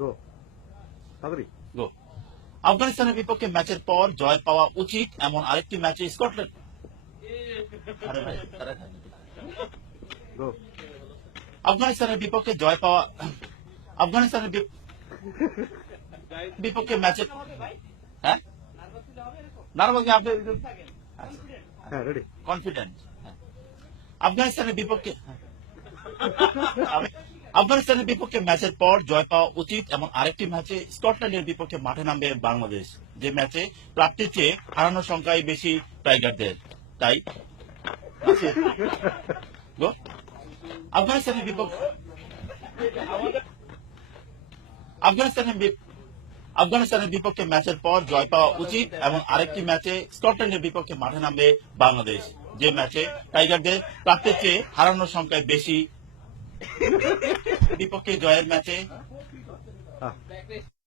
গো তাড়াতাড়ি গো। আফগানিস্তানের বিপক্ষে ম্যাচের পর জয় পাওয়া উচিত এমন আরেকটি ম্যাচে স্কটল্যান্ড। আরে ভাই, গো আফগানিস্তানের বিপক্ষে জয় পাওয়া আফগানিস্তানের বিপক্ষে ম্যাচের হ্যাঁ নার্ভাস আপনি হ্যাঁ রেডি কনফিডেন্ট। আফগানিস্তানের বিপক্ষে আফগানিস্তানের বিপক্ষে ম্যাচের পর জয় পাওয়া উচিত এমন আরেকটি ম্যাচে স্কটল্যান্ডের বিপক্ষে মাঠে নামবে বাংলাদেশ, যে ম্যাচে প্রাপ্তির চেয়ে হারানোর সংখ্যাই বেশি টাইগারদের। তাই গো। আফগানিস্তানের বিপক্ষে আফগানিস্তানের বিপক্ষে ম্যাচের পর জয় পাওয়া উচিত এমন আরেকটি ম্যাচে স্কটল্যান্ডের বিপক্ষে মাঠে নামবে বাংলাদেশ, যে ম্যাচে টাইগারদের প্রাপ্তির চেয়ে হারানোর সংখ্যায় বেশি। বিপক্ষে জয়ের ম্যাচে